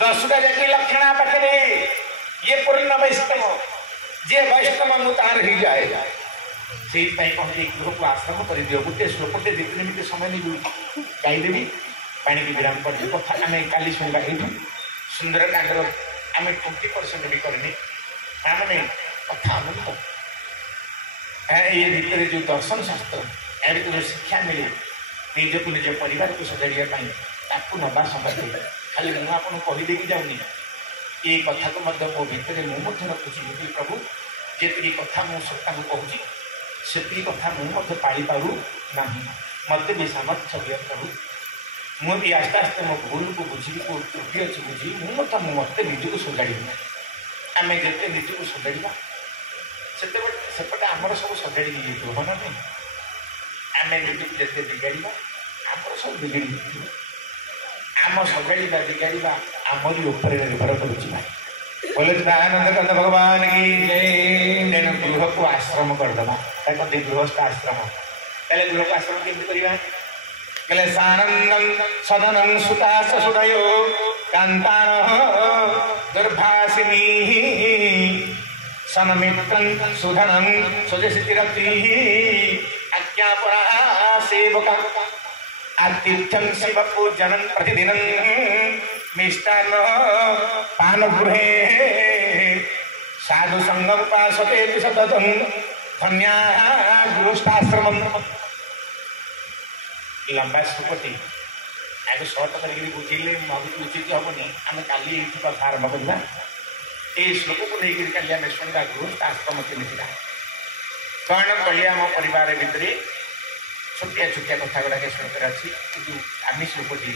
10टा जाति लक्षणा पाखे ये पूर्ण वैष्णव जे वैष्णव मु तार ही जाए से कहते गृह को आश्रम कर दियो गोटे श्लोकटे 2-3 मिनिट समय नहीं गाईदेवी पानी की विराम कर कथा आम काली शुणा ये सुंदरकांड आम 20% भी करनी मैंने कथा अनुभव ये भितर जो दर्शन शास्त्र या भर जो शिक्षा मिले निज को निज परिवार को सजाइवाई नवा समय खाली मुझे आपको कहीदे जाऊनी ये कथा को मो भितर मुझे रखुची प्रभु जी कथा मुझे कहूँ से कथा मुझे पाई पारू ना मत भी सामर्थ्य दिया प्रभु मुझे आस्ते आस्ते मो भूल को बुझी को त्रुटि अच्छी बुझी मत निजक सजाड़ी आम जिते निजक सजाड़ा सेपटे आमर सब सजाड़ी हो ना नहीं आम निजक जिते बिगाड़ा आमर सब बिगड़ी आम सजाड़ा बिगाड़ा आमरी उपर निर्भर करुँच बोले आनंद कंद भगवान की जय तेणु गृह को आश्रम करदे कहते गृहस्थ आश्रम पहले गृह को आश्रम केमती करवा कहले सानंदं सदनं सुता ससुदयो कांतान दुर्भासिनी सनमित्रं सुधनं सुजसितिरति आज्ञापरा सेवका आतिथ्यं शिव पूजनं प्रतिदिनं मिष्टान्न पान गृहे साधु संगम पासते सततं धन्या गृहस्थाश्रमं लंबा सुपति आगे सर्ट करके बुझे भावी उचित हेनी आम काली कथा आरंभ करवा ये श्लोक को लेकर काली आम शुणा गृहस्थाश्रम केमिता कौन कह आम परिवार भितर छोटिया छोटिया कथा गुड़ाक शुणकर अच्छी आम श्लोकटी